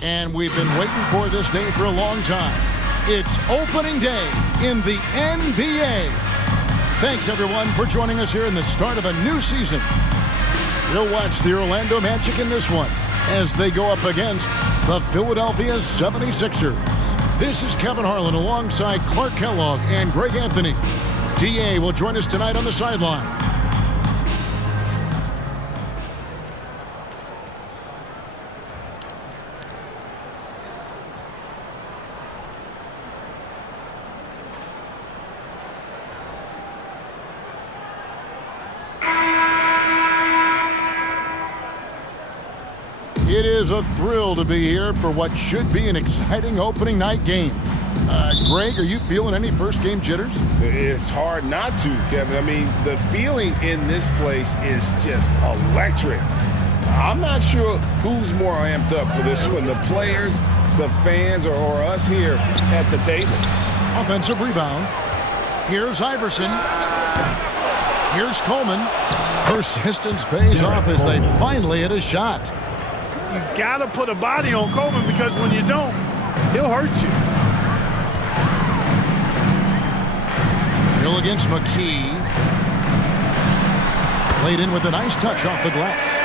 And we've been waiting for this day for a long time. It's opening day in the NBA. Thanks, everyone, for joining us here in the start of a new season. You'll watch the Orlando Magic in this one as they go up against the Philadelphia 76ers. This is Kevin Harlan alongside Clark Kellogg and Greg Anthony. DA will join us tonight on the sideline. It is a thrill to be here for what should be an exciting opening night game. Greg, are you feeling any first game jitters? It's hard not to, Kevin. I mean, the feeling in this place is just electric. I'm not sure who's more amped up for this one, the players, the fans, or us here at the table. Offensive rebound. Here's Iverson. Here's Coleman. Persistence pays off as they finally hit a shot. You got to put a body on Coleman because when you don't, he'll hurt you. Hill against McKee. Played in with a nice touch off the glass.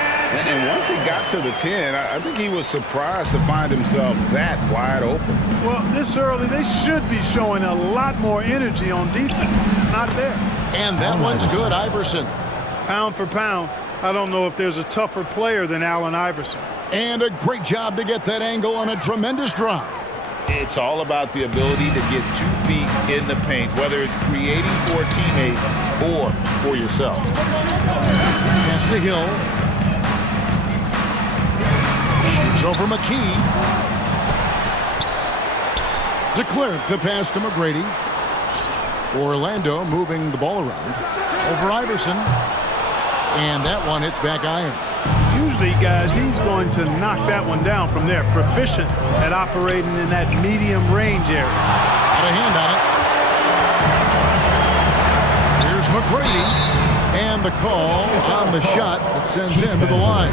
And once he got to the 10, I think he was surprised to find himself that wide open. Well, this early, they should be showing a lot more energy on defense. It's not there. And that one's good, Iverson. Pound for pound, I don't know if there's a tougher player than Allen Iverson. And a great job to get that angle on a tremendous drive. It's all about the ability to get 2 feet in the paint, whether it's creating for a teammate or for yourself. Pass to Hill. Shoots over McKee. DeClerc the pass to McGrady. Orlando moving the ball around. Over Iverson. And that one hits back iron. Usually, guys, he's going to knock that one down from there. Proficient at operating in that medium range area. Got a hand on it. Here's McGrady. And the call on the shot that sends him to the line.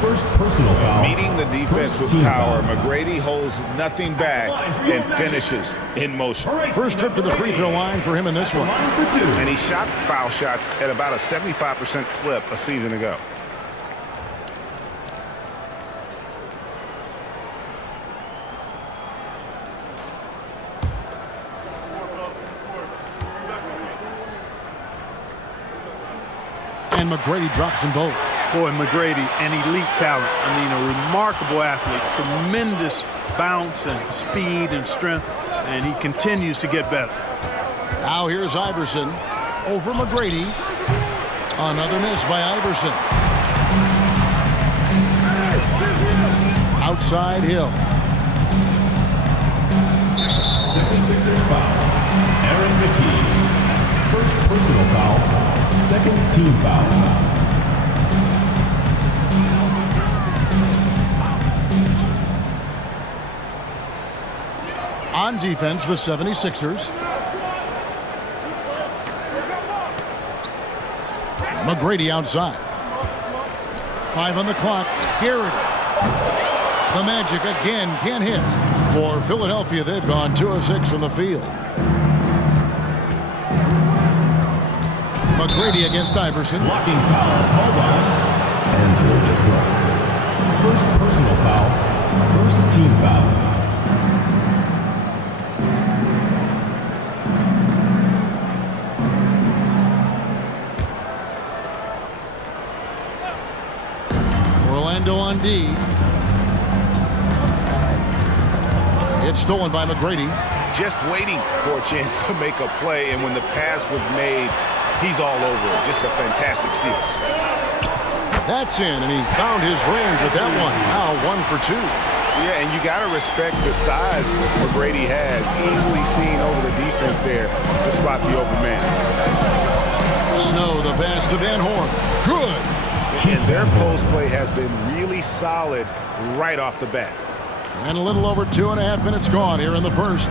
First personal foul. Meeting the defense with power, McGrady holds nothing back and finishes in motion. First trip to the free throw line for him in this one. And he shot foul shots at about a 75% clip a season ago. And McGrady drops them both. Boy, McGrady, an elite talent. I mean, a remarkable athlete. Tremendous bounce and speed and strength. And he continues to get better. Now here's Iverson over McGrady. Another miss by Iverson. Outside Hill. 76ers foul. Aaron McKee. First personal foul. Second team foul. On defense, the 76ers. McGrady outside. 5 on the clock. Garrett. The Magic again can't hit. For Philadelphia, they've gone 2 of 6 from the field. McGrady against Iverson. Blocking foul called on Andrew DeClerc. First personal foul. First team foul. Orlando on D. It's stolen by McGrady. Just waiting for a chance to make a play, and when the pass was made, he's all over it. Just a fantastic steal. That's in, and he found his range with that one. Now 1 for 2. Yeah, and you got to respect the size McGrady has. Easily seen over the defense there to spot the open man. Snow, the pass to Van Horn. Good. And their post play has been really solid right off the bat. And a little over 2.5 minutes gone here in the first.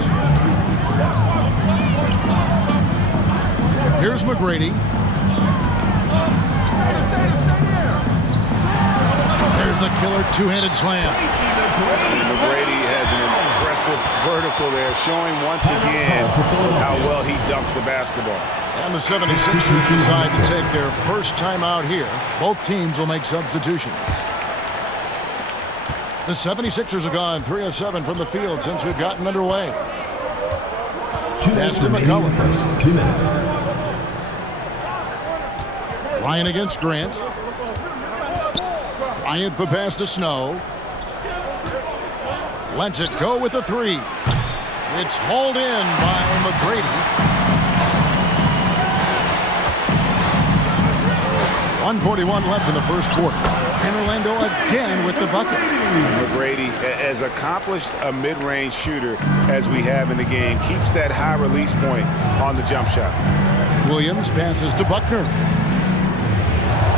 Here's McGrady. There's the the killer two-handed slam. McGrady has an impressive vertical there, showing once again how well he dunks the basketball. And the 76ers decide to take their first time out here. Both teams will make substitutions. The 76ers have gone 3 of 7 from the field since we've gotten underway. Pass to McCullough. 2 minutes. Ryan against Grant. Bryant the pass to Snow. Lets it go with a 3. It's hauled in by McGrady. 1:41 left in the first quarter. And Orlando again with the bucket. McGrady, as accomplished a mid-range shooter as we have in the game, keeps that high release point on the jump shot. Williams passes to Buckner.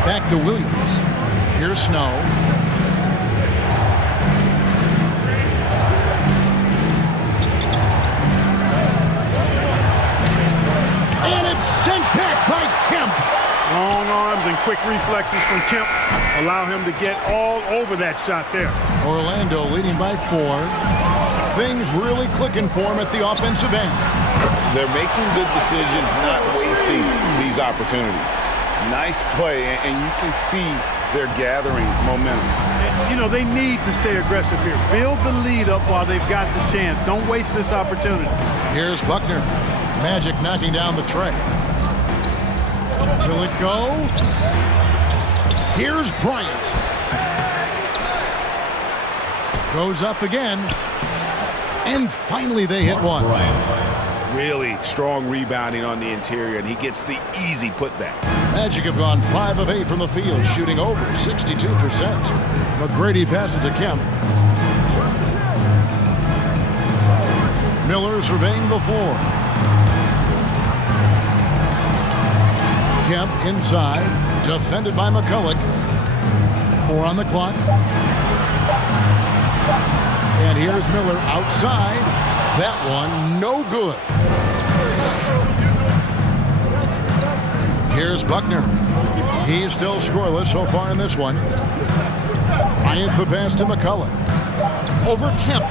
Back to Williams. Here's Snow. And it's sent back by Kemp. Long arms and quick reflexes from Kemp allow him to get all over that shot there. Orlando leading by 4. Things really clicking for him at the offensive end. They're making good decisions, not wasting these opportunities. Nice play, and you can see they're gathering momentum. You know, they need to stay aggressive here. Build the lead up while they've got the chance. Don't waste this opportunity. Here's Buckner. Magic knocking down the tray. Will it go? Here's Bryant. Goes up again. And finally they hit one. Really strong rebounding on the interior, and he gets the easy putback. Magic have gone 5 of 8 from the field, shooting over 62%. McGrady passes to Kemp. Miller surveying the floor. Kemp inside, defended by McCullough. 4 on the clock. And here's Miller outside. That one, no good. Here's Buckner. He's still scoreless so far in this one. Bryant the pass to McCullough. Over Kemp.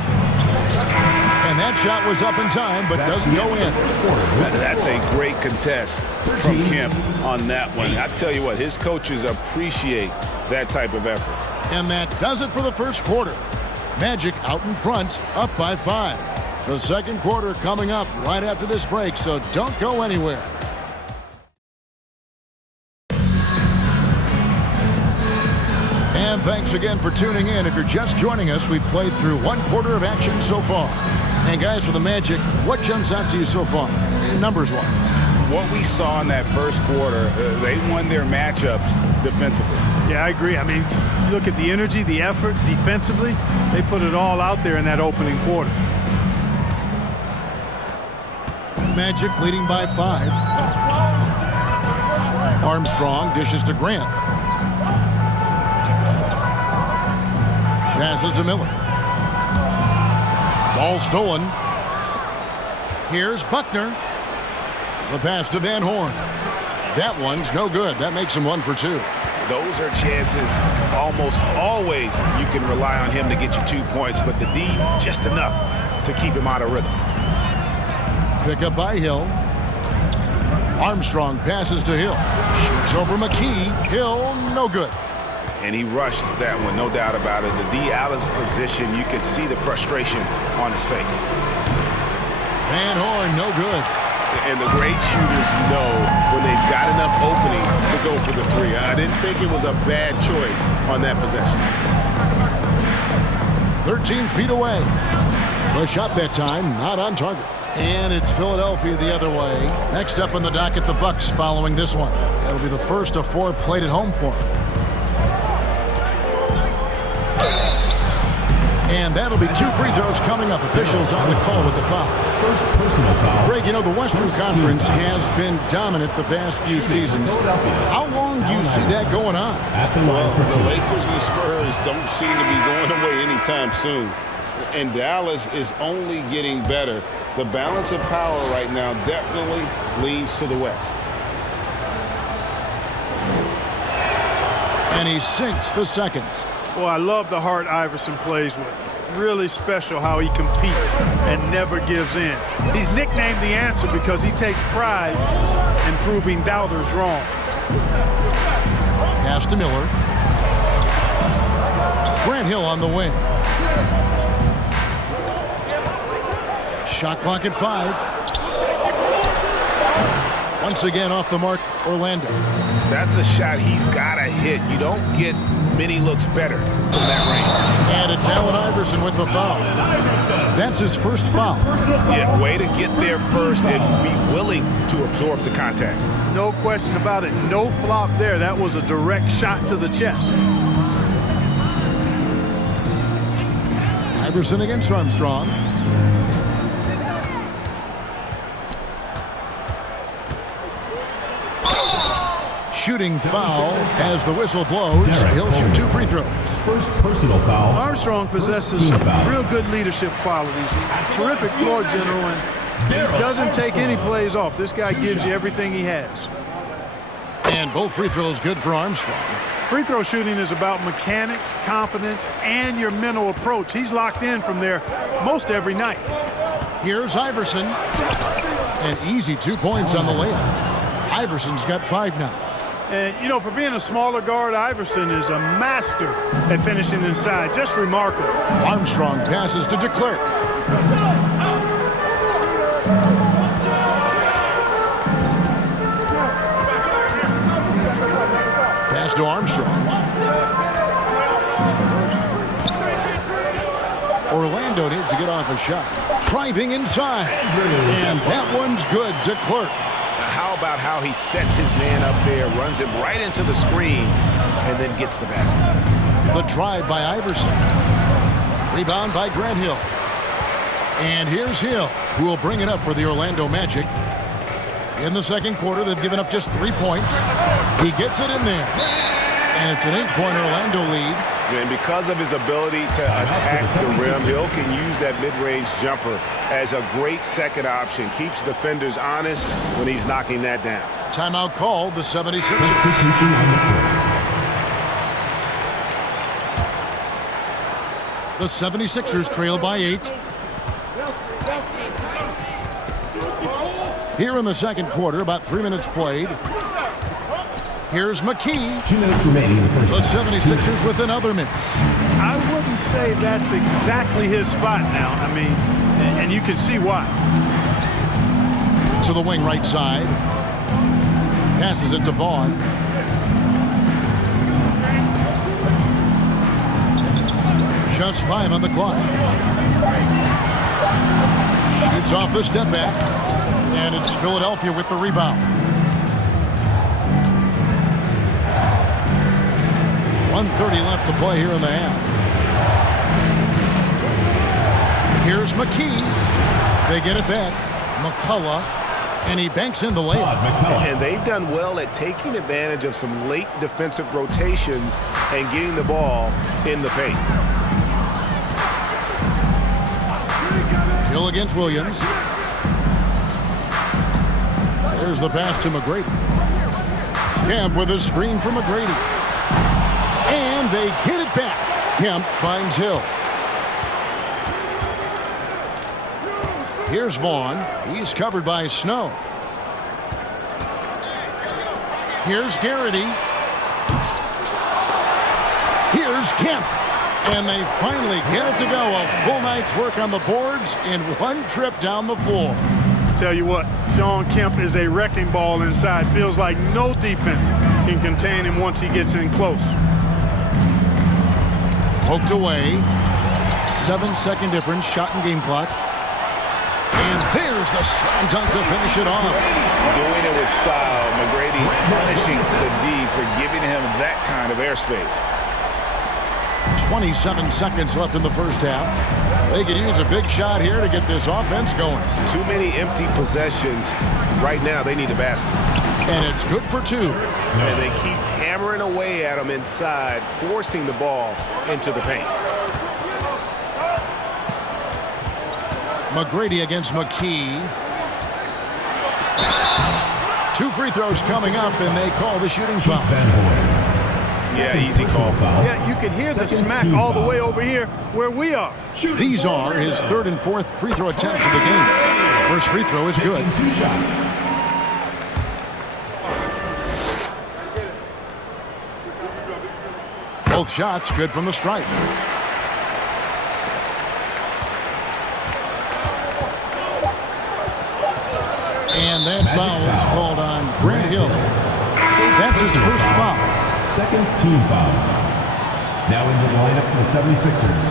And that shot was up in time, but doesn't go in. That's a great contest from Kemp on that one. I tell you what, his coaches appreciate that type of effort. And that does it for the first quarter. Magic out in front, up by 5. The second quarter coming up right after this break, so don't go anywhere. And thanks again for tuning in. If you're just joining us, we've played through 1 quarter of action so far. And guys, for the Magic, what jumps out to you so far, numbers-wise? What we saw in that first quarter, they won their matchups defensively. Yeah, I agree. I mean, you look at the energy, the effort defensively, they put it all out there in that opening quarter. Magic leading by 5. Armstrong dishes to Grant. Passes to Miller. Ball stolen. Here's Buckner. The pass to Van Horn. That one's no good. That makes him 1 for 2. Those are chances almost always you can rely on him to get you 2 points, but the D just enough to keep him out of rhythm. Pick up by Hill. Armstrong passes to Hill. Shoots over McKee. Hill, no good. And he rushed that one, no doubt about it. The D out of position, you can see the frustration on his face. Van Horn, no good. And the great shooters know when they've got enough opening to go for the 3. I didn't think it was a bad choice on that possession. 13 feet away. The shot that time, not on target. And it's Philadelphia the other way. Next up on the docket, the Bucks following this one. That'll be the first of 4 played at home for them. And that'll be 2 free throws coming up. Officials on the call with the foul. First personal foul. Greg, you know, the Western Conference has been dominant the past few seasons. How long do you see that going on? At the line for 2. The Lakers and the Spurs don't seem to be going away anytime soon. And Dallas is only getting better. The balance of power right now definitely leans to the West. And he sinks the second. Well, I love the heart Iverson plays with. Really special how he competes and never gives in. He's nicknamed the answer because he takes pride in proving doubters wrong. Pass to Miller. Grant Hill on the wing. Shot clock at 5. Once again off the mark, Orlando. That's a shot he's got to hit. You don't get many looks better from that range. And it's Allen Iverson with the foul. That's his first foul. Yeah, way to get there first and be willing to absorb the contact. No question about it. No flop there. That was a direct shot to the chest. Iverson against Armstrong. Shooting foul as the whistle blows. He'll shoot 2 free throws. First personal foul. Armstrong possesses real good leadership qualities. Terrific floor general, and he doesn't take any plays off. This guy gives you everything he has. And both free throws good for Armstrong. Free throw shooting is about mechanics, confidence, and your mental approach. He's locked in from there most every night. Here's Iverson. An easy 2 points on the layup. Iverson's got 5 now. And, you know, for being a smaller guard, Iverson is a master at finishing inside. Just remarkable. Armstrong passes to DeClerc. Pass to Armstrong. Orlando needs to get off a shot. Driving inside. And that one's good. DeClerc. How about how he sets his man up there, runs him right into the screen, and then gets the basket. The drive by Iverson. Rebound by Grant Hill. And here's Hill, who will bring it up for the Orlando Magic. In the second quarter, they've given up just 3 points. He gets it in there. And it's an 8-point Orlando lead. And because of his ability to attack the rim, Hill can use that mid-range jumper as a great second option. Keeps defenders honest when he's knocking that down. Timeout called, the 76ers. The 76ers trail by 8. Here in the second quarter, about 3 minutes played. Here's McKee. 2 minutes remaining in the first. The 76ers with another miss. I wouldn't say that's exactly his spot now. I mean, and you can see why. To the wing right side. Passes it to Vaughn. Just 5 on the clock. Shoots off the step back. And it's Philadelphia with the rebound. 1:30 left to play here in the half. Here's McKee. They get it back. McCullough. And he banks in the layup. And they've done well at taking advantage of some late defensive rotations and getting the ball in the paint. Hill against Williams. There's the pass to McGrady. Kemp with a screen for McGrady. And they get it back. Kemp finds Hill. Here's Vaughn. He's covered by Snow. Here's Garrity. Here's Kemp. And they finally get it to go. A full night's work on the boards in one trip down the floor. Tell you what, Shawn Kemp is a wrecking ball inside. Feels like no defense can contain him once he gets in close. Poked away. 7-second difference, shot and game clock. And there's the slam dunk to finish it off. Doing it with style. McGrady punishing the D for giving him that kind of airspace. 27 seconds left in the first half. They could use a big shot here to get this offense going. Too many empty possessions. Right now, they need a basket. And it's good for 2. And they keep hammering away at him inside, forcing the ball into the paint. McGrady against McKee. 2 free throws coming up, and they call the shooting foul. Yeah, easy call. Yeah, you can hear the smack all the way over here where we are. These are his third and fourth free throw attempts of the game. First free throw is good. 2 shots. Both shots good from the stripe. And that foul is called on Grant Hill. That's his first foul. Second team foul. Now into the lineup for the 76ers,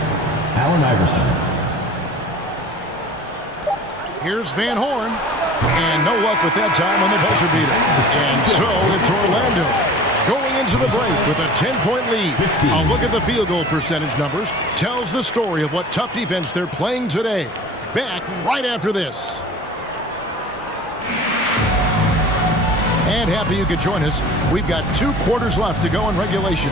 Allen Iverson. Here's Van Horn. And no luck with that time on the buzzer beater. And so it's Orlando going into the break with a 10-point lead. A look at the field goal percentage numbers tells the story of what tough defense they're playing today. Back right after this. And happy you could join us. We've got 2 quarters left to go in regulation.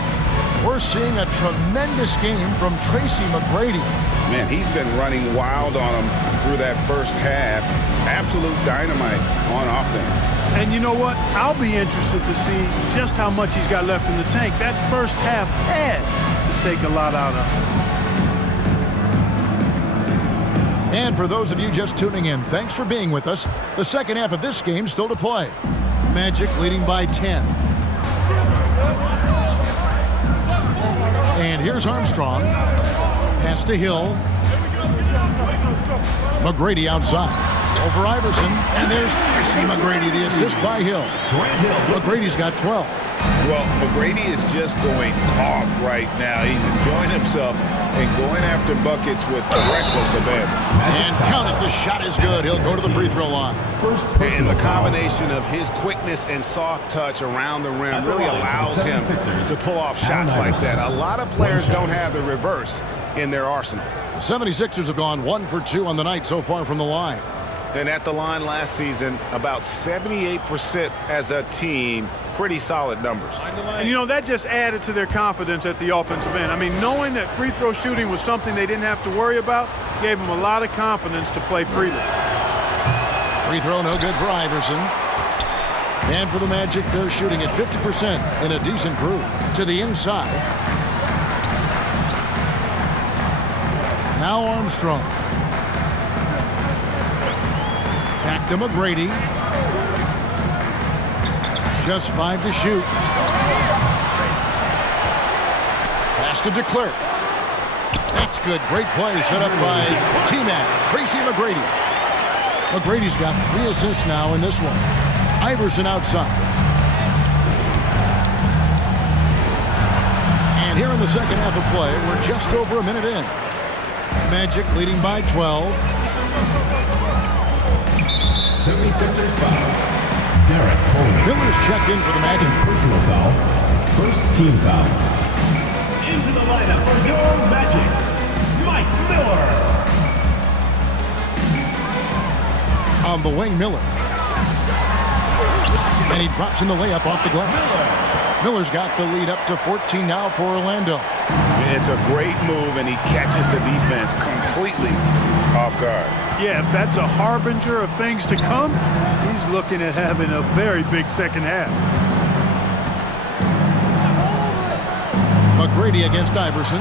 We're seeing a tremendous game from Tracy McGrady. Man, he's been running wild on him through that first half. Absolute dynamite on offense. And you know what? I'll be interested to see just how much he's got left in the tank. That first half had to take a lot out of him. And for those of you just tuning in, thanks for being with us. The second half of this game still to play. Magic leading by 10. And here's Armstrong. Pass to Hill. McGrady outside. Over Iverson. And there's Tracy McGrady, the assist by Hill. McGrady's got 12. Well, McGrady is just going off right now. He's enjoying himself and going after buckets with reckless abandon. And count it, the shot is good. He'll go to the free throw line. And the combination of his quickness and soft touch around the rim really allows him to pull off shots like that. A lot of players don't have the reverse in their arsenal. The 76ers have gone 1 for 2 on the night so far from the line. And at the line last season, about 78% as a team. Pretty solid numbers. And you know, that just added to their confidence at the offensive end. I mean, knowing that free throw shooting was something they didn't have to worry about gave them a lot of confidence to play freely. Free throw no good for Iverson. And for the Magic, they're shooting at 50% in a decent groove. To the inside. Now Armstrong. Back to McGrady. Just 5 to shoot. Pass to DeClerc. That's good. Great play set up by T-Mac, Tracy McGrady. McGrady's got 3 assists now in this one. Iverson outside. And here in the second half of play, we're just over a minute in. Magic leading by 12. 76ers foul. Derek Coleman. Miller's checked in for the Magic. Personal foul. First team foul. Into the lineup for your Magic, Mike Miller. On the wing, Miller. And he drops in the layup off the glass. Miller's got the lead up to 14 now for Orlando. It's a great move, and he catches the defense completely off guard. Yeah, if that's a harbinger of things to come, he's looking at having a very big second half. McGrady against Iverson.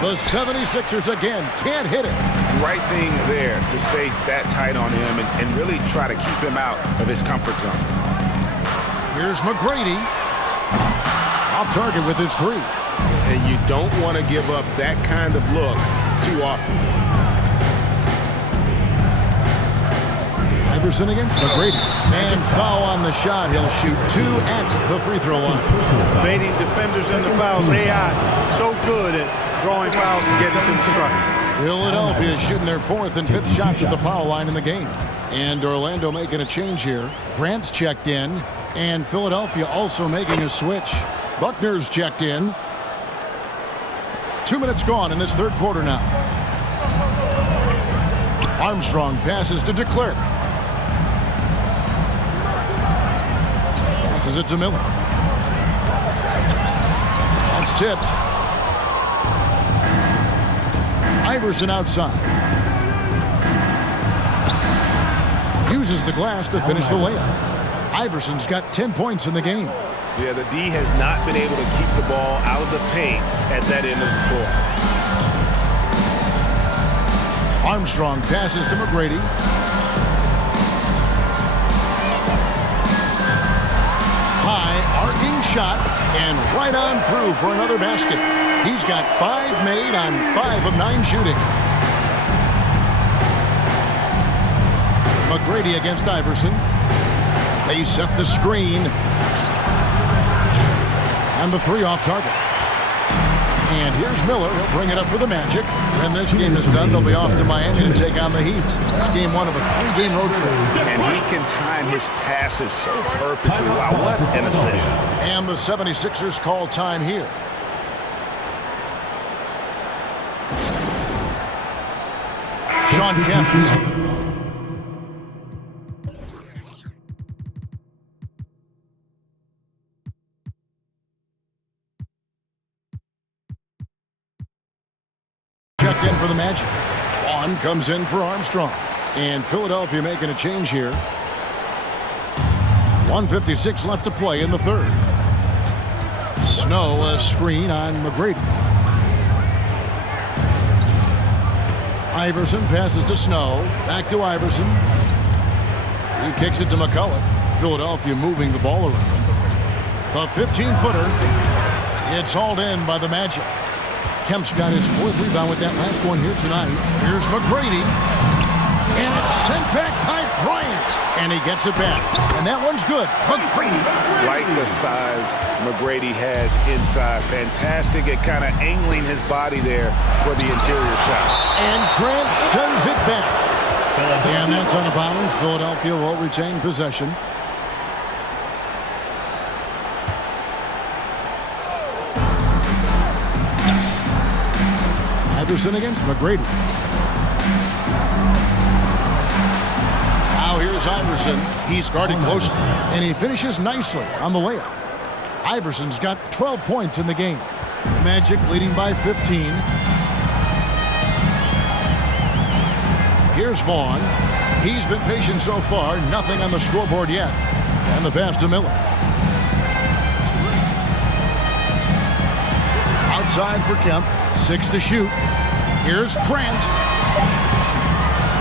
The 76ers again can't hit it. Right thing there to stay that tight on him and really try to keep him out of his comfort zone. Here's McGrady. Off target with his 3. And you don't want to give up that kind of look too often. Iverson against McGrady. And foul on the shot. He'll shoot 2 at the free throw line. Baiting defenders into fouls. AI so good at drawing fouls and getting to the strikes. Philadelphia is shooting their 4th and 5th shots at the foul line in the game. And Orlando making a change here. Grant's checked in. And Philadelphia also making a switch. Buckner's checked in. 2 minutes gone in this third quarter now. Armstrong passes to DeClerc. Passes it to Miller. That's tipped. Iverson outside. Uses the glass to finish the layup. Iverson's got 10 points in the game. Yeah, the D has not been able to keep the ball out of the paint at that end of the floor. Armstrong passes to McGrady. High arcing shot and right on through for another basket. He's got 5 made on 5 of 9 shooting. McGrady against Iverson. They set the screen. And the 3 off target. And here's Miller. He'll bring it up for the Magic. When this game is done, they'll be off to Miami to take on the Heat. It's game 1 of a 3-game road trip. And he can time his passes so perfectly. Wow, what an assist. And the 76ers call time here. Sean Kemp. Checked in for the Magic. Vaughn comes in for Armstrong. And Philadelphia making a change here. 1:56 left to play in the third. Snow, a screen on McGrady. Iverson passes to Snow. Back to Iverson. He kicks it to McCulloch. Philadelphia moving the ball around. The 15-footer. It's hauled in by the Magic. Kemp's got his 4th rebound with that last one here tonight. Here's McGrady. And it's sent back by Bryant. And he gets it back. And that one's good. McGrady. Like the size McGrady has inside. Fantastic at kind of angling his body there for the interior shot. And Grant sends it back. And that's out of bounds. Philadelphia will retain possession. Iverson against McGrady. Now here's Iverson. He's guarded closely, and he finishes nicely on the layup. Iverson's got 12 points in the game. Magic leading by 15. Here's Vaughn. He's been patient so far. Nothing on the scoreboard yet. And the pass to Miller. Outside for Kemp. 6 to shoot. Here's Grant.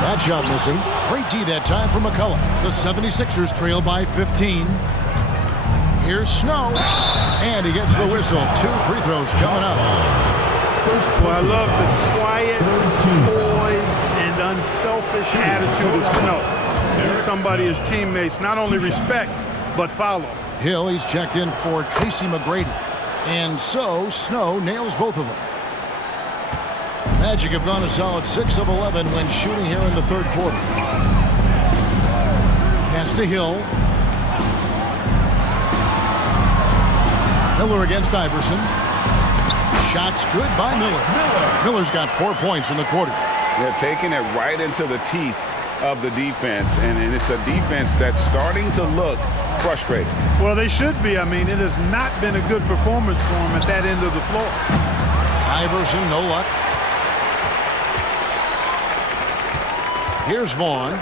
That shot missing. Great D that time for McCulloch. The 76ers trail by 15. Here's Snow. And he gets the whistle. 2 free throws coming up. Well, I love the quiet, poise, and unselfish attitude of Snow. He's somebody his teammates not only respect, but follow. Hill, he's checked in for Tracy McGrady. And so, Snow nails both of them. Magic have gone a solid 6 of 11 when shooting here in the third quarter. Pass to Hill. Miller against Iverson. Shots good by Miller. Miller's got 4 points in the quarter. They're taking it right into the teeth of the defense, and it's a defense that's starting to look frustrated. Well, they should be. I mean, it has not been a good performance for them at that end of the floor. Iverson, no luck. Here's Vaughn.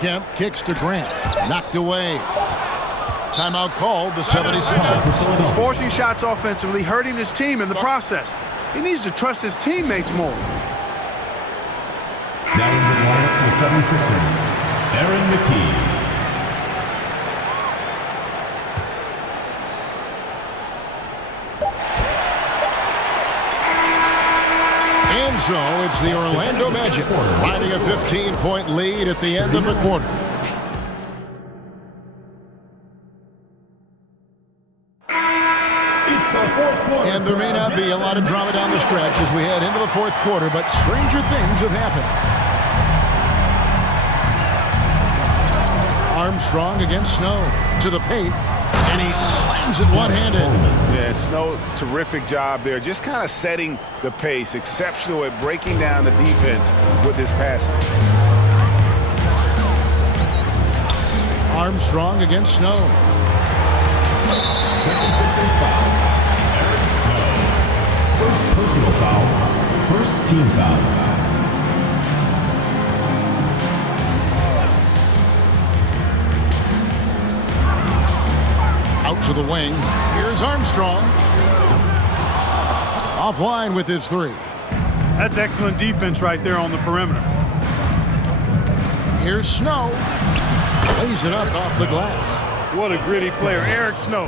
Kemp kicks to Grant. Knocked away. Timeout called, the 76ers. He's forcing shots offensively, hurting his team in the process. He needs to trust his teammates more. Now in the lineup for the 76ers, Aaron McKee. And so it's the Orlando Magic riding a 15-point lead at the end of the quarter. And there may not be a lot of drama down the stretch as we head into the fourth quarter, but stranger things have happened. Armstrong against Snow to the paint, and he slams it one-handed. Yeah, Snow, terrific job there. Just kind of setting the pace. Exceptional at breaking down the defense with his passing. Armstrong against Snow. 76ers foul. Aaron Snow. First personal foul. First team foul. to the wing. Here's Armstrong. Offline with his three. That's excellent defense right there on the perimeter. Here's Snow. Lays it up off the glass. What a gritty player. Eric Snow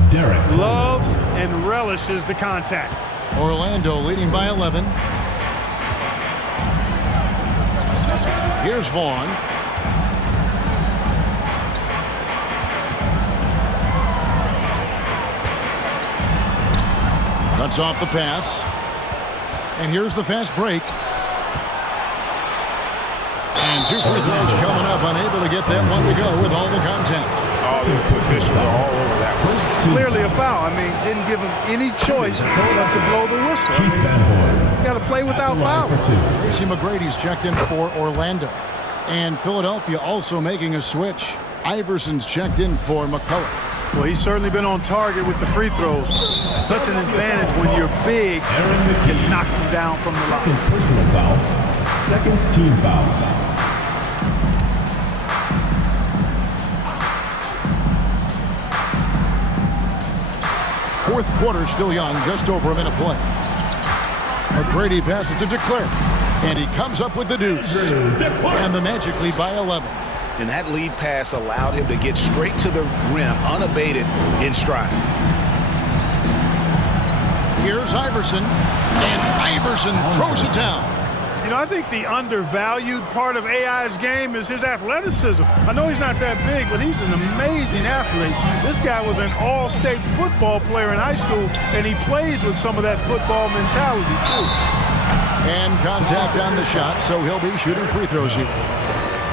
loves and relishes the contact. Orlando leading by 11. Here's Vaughn. Cuts off the pass. And here's the fast break. And 2 free throws coming up, unable to get that one to go with all the contact. All the positions are all over that one. Clearly a foul. I mean, didn't give him any choice but to blow the whistle. I mean, you got to play without foul. Tracy McGrady's checked in for Orlando. And Philadelphia also making a switch. Iverson's checked in for McCullough. Well, he's certainly been on target with the free throws. Such an advantage when you're big, you can knock them down from the line. Personal foul. Second team foul. Fourth quarter still young, just over a minute play. McGrady passes to DeClerc, and he comes up with the deuce. And the Magic lead by 11. And that lead pass allowed him to get straight to the rim, unabated in stride. Here's Iverson, and Iverson throws it down. You know, I think the undervalued part of AI's game is his athleticism. I know he's not that big, but he's an amazing athlete. This guy was an all-state football player in high school, and he plays with some of that football mentality, too. And contact on the shot, so he'll be shooting free throws here.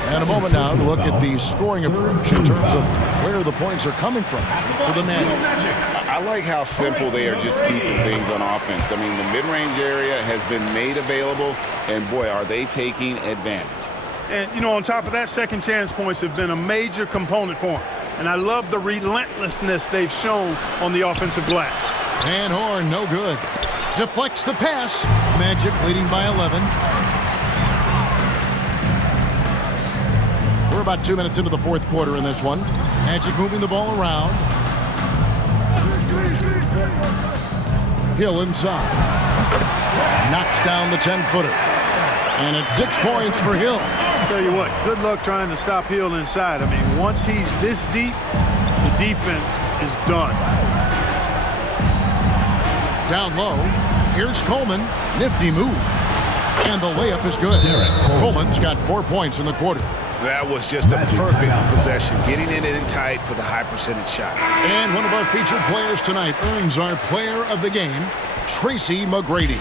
And a moment now to look at the scoring approach in terms of where the points are coming from for the Magic. I like how simple they are just keeping things on offense. I mean, the mid-range area has been made available, and boy, are they taking advantage. And, you know, on top of that, second chance points have been a major component for them. And I love the relentlessness they've shown on the offensive glass. Van Horn, no good. Deflects the pass. Magic leading by 11. We're about 2 minutes into the fourth quarter in this one. Magic moving the ball around. Hill inside. Knocks down the 10-footer. And it's 6 points for Hill. I'll tell you what, good luck trying to stop Hill inside. I mean, once he's this deep, the defense is done. Down low. Here's Coleman. Nifty move. And the layup is good. Coleman's got 4 points in the quarter. That was just a perfect possession, getting in it tight for the high percentage shot. And one of our featured players tonight earns our player of the game, Tracy McGrady.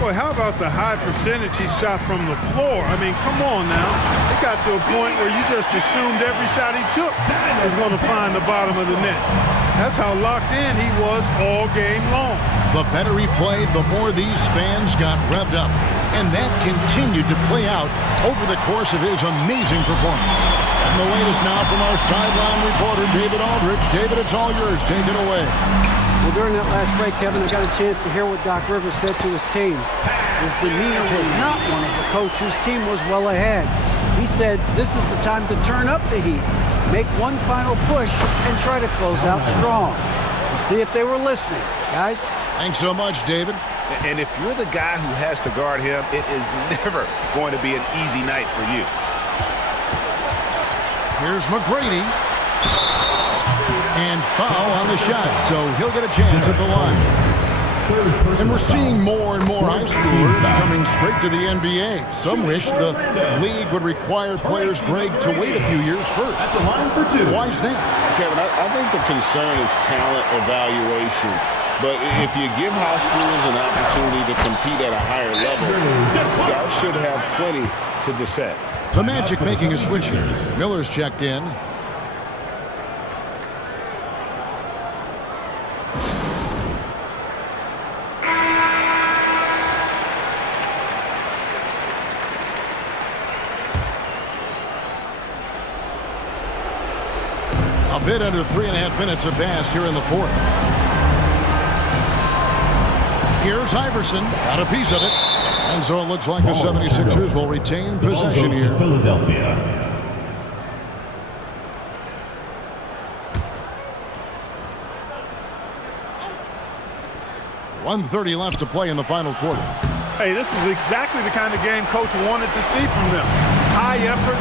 Boy, how about the high percentage he shot from the floor? I mean, come on now. It got to a point where you just assumed every shot he took was going to find the bottom of the net. That's how locked in he was all game long. The better he played, the more these fans got revved up. And that continued to play out over the course of his amazing performance. And the latest now from our sideline reporter, David Aldridge. David, it's all yours. Take it away. Well, during that last break, Kevin, I got a chance to hear what Doc Rivers said to his team. His demeanor was not one of a coach whose team was well ahead. He said, this is the time to turn up the heat, make one final push, and try to close out strong. We'll see if they were listening, guys. Thanks so much, David. And if you're the guy who has to guard him, it is never going to be an easy night for you. Here's McGrady. And foul on the shot, so he'll get a chance at the line. And we're seeing more and more high schoolers coming straight to the NBA. Some wish the league would require players, Greg, to wait a few years first. At the line for two. Why is that? Kevin, I think the concern is talent evaluation. But if you give high schoolers an opportunity to compete at a higher level, scouts should have plenty to dissect. The Magic making a switch here. Miller's checked in. A bit under 3.5 minutes have passed here in the fourth. Here's Iverson, got a piece of it. And so it looks like the 76ers will retain possession here. Philadelphia. 1:30 left to play in the final quarter. Hey, this was exactly the kind of game Coach wanted to see from them. High effort,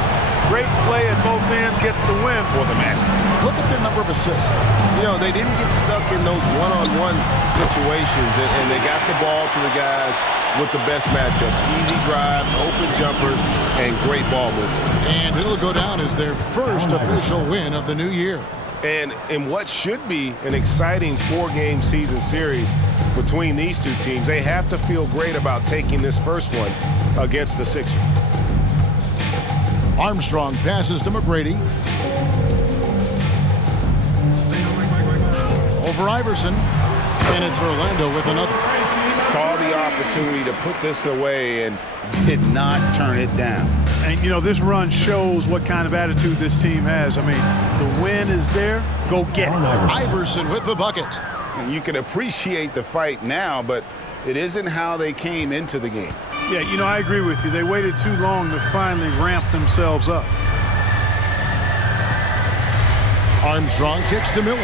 great play at both ends, gets the win for the match. Look at their number of assists. You know, they didn't get stuck in those one-on-one situations, and they got the ball to the guys with the best matchups. Easy drives, open jumpers, and great ball movement. And it'll go down as their first official win of the new year. And in what should be an exciting 4-game season series between these two teams, they have to feel great about taking this first one against the Sixers. Armstrong passes to McGrady. Over Iverson. And it's Orlando with another. Saw the opportunity to put this away and did not turn it down. And, you know, this run shows what kind of attitude this team has. I mean, the win is there. Go get it. Iverson with the bucket. And you can appreciate the fight now, but it isn't how they came into the game. Yeah, you know, I agree with you. They waited too long to finally ramp themselves up. Armstrong kicks to Miller.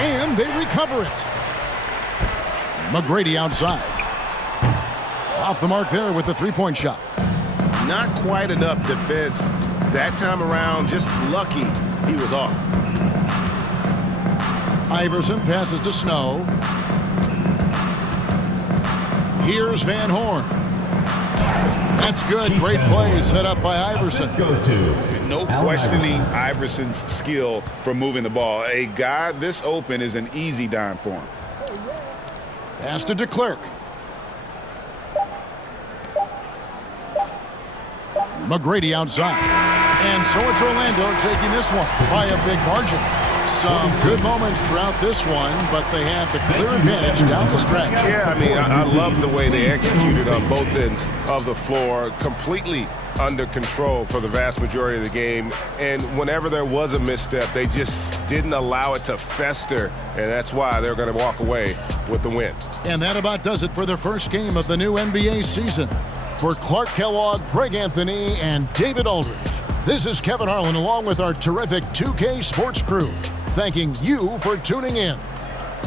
And they recover it. McGrady outside. Off the mark there with the three-point shot. Not quite enough defense that time around. Just lucky he was off. Iverson passes to Snow. Here's Van Horn. That's good. Great play set up by Iverson. No questioning Iverson's skill for moving the ball. A guy this open is an easy dime for him. Pass to DeClerc. McGrady outside. And so it's Orlando taking this one by a big margin. Some good moments throughout this one, but they have the clear advantage down the stretch. Yeah, I mean, I love the way they executed on both ends of the floor, completely under control for the vast majority of the game. And whenever there was a misstep, they just didn't allow it to fester, and that's why they're going to walk away with the win. And that about does it for the first game of the new NBA season. For Clark Kellogg, Greg Anthony, and David Aldridge, this is Kevin Harlan along with our terrific 2K Sports crew, thanking you for tuning in.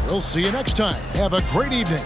We'll see you next time. Have a great evening.